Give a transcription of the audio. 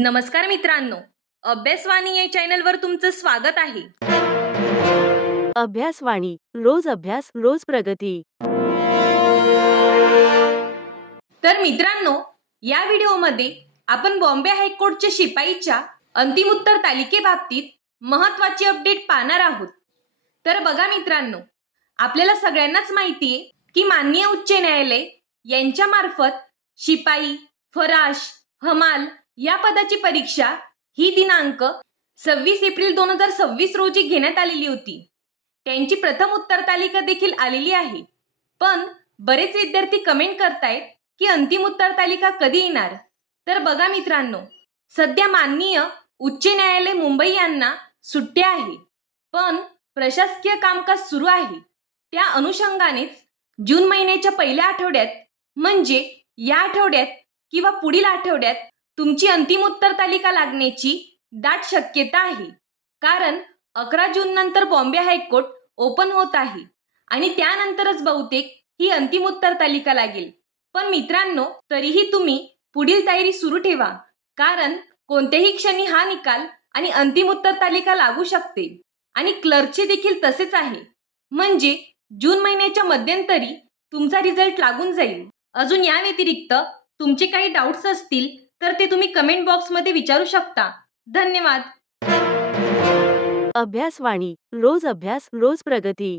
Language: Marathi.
नमस्कार मित्रांनो, अभ्यासवाणी या चॅनलवर तुमचं स्वागत आहे. अभ्यासवाणी रोज अभ्यास रोज प्रगती. तर मित्रांनो, या व्हिडिओमध्ये आपण बॉम्बे हायकोर्टच्या शिपाईच्या अंतिम उत्तर तालिकेबाबतीत महत्त्वाची अपडेट पाहणार आहोत. तर बघा मित्रांनो, आपल्याला सगळ्यांनाच माहिती आहे की माननीय उच्च न्यायालय यांच्यामार्फत शिपाई, फराश, हमाल या पदाची परीक्षा ही दिनांक 26 एप्रिल 2026 रोजी घेण्यात आलेली होती. त्यांची प्रथम उत्तर तालिका देखील आलेली आहे. पण बरेच विद्यार्थी कमेंट करतायत की अंतिम उत्तर तालिका कधी येणार. तर बघा मित्रांनो, सध्या माननीय उच्च न्यायालय मुंबई यांना सुट्ट्या आहे, पण प्रशासकीय कामकाज सुरू आहे. त्या अनुषंगानेच जून महिन्याच्या पहिल्या आठवड्यात म्हणजे या आठवड्यात किंवा पुढील आठवड्यात तुमची अंतिम उत्तर तालिका लागण्याची दाट शक्यता आहे. कारण 11 जून नंतर बॉम्बे हायकोर्ट ओपन होत आहे आणि त्यानंतरच बहुतेक ही अंतिम उत्तर तालिका लागेल. पण मित्रांनो, तरीही तुम्ही पुढील तयारी सुरू ठेवा, कारण कोणत्याही क्षणी हा निकाल आणि अंतिम उत्तर तालिका लागू शकते. आणि क्लर्कचे देखील तसेच आहे, म्हणजे जून महिन्याच्या मध्यंतरी तुमचा रिझल्ट लागून जाईल. अजून या व्यतिरिक्त तुमचे काही डाऊट्स असतील तर ते तुम्ही कमेंट बॉक्समध्ये विचारू शकता. धन्यवाद. अभ्यासवाणी रोज अभ्यास रोज प्रगती.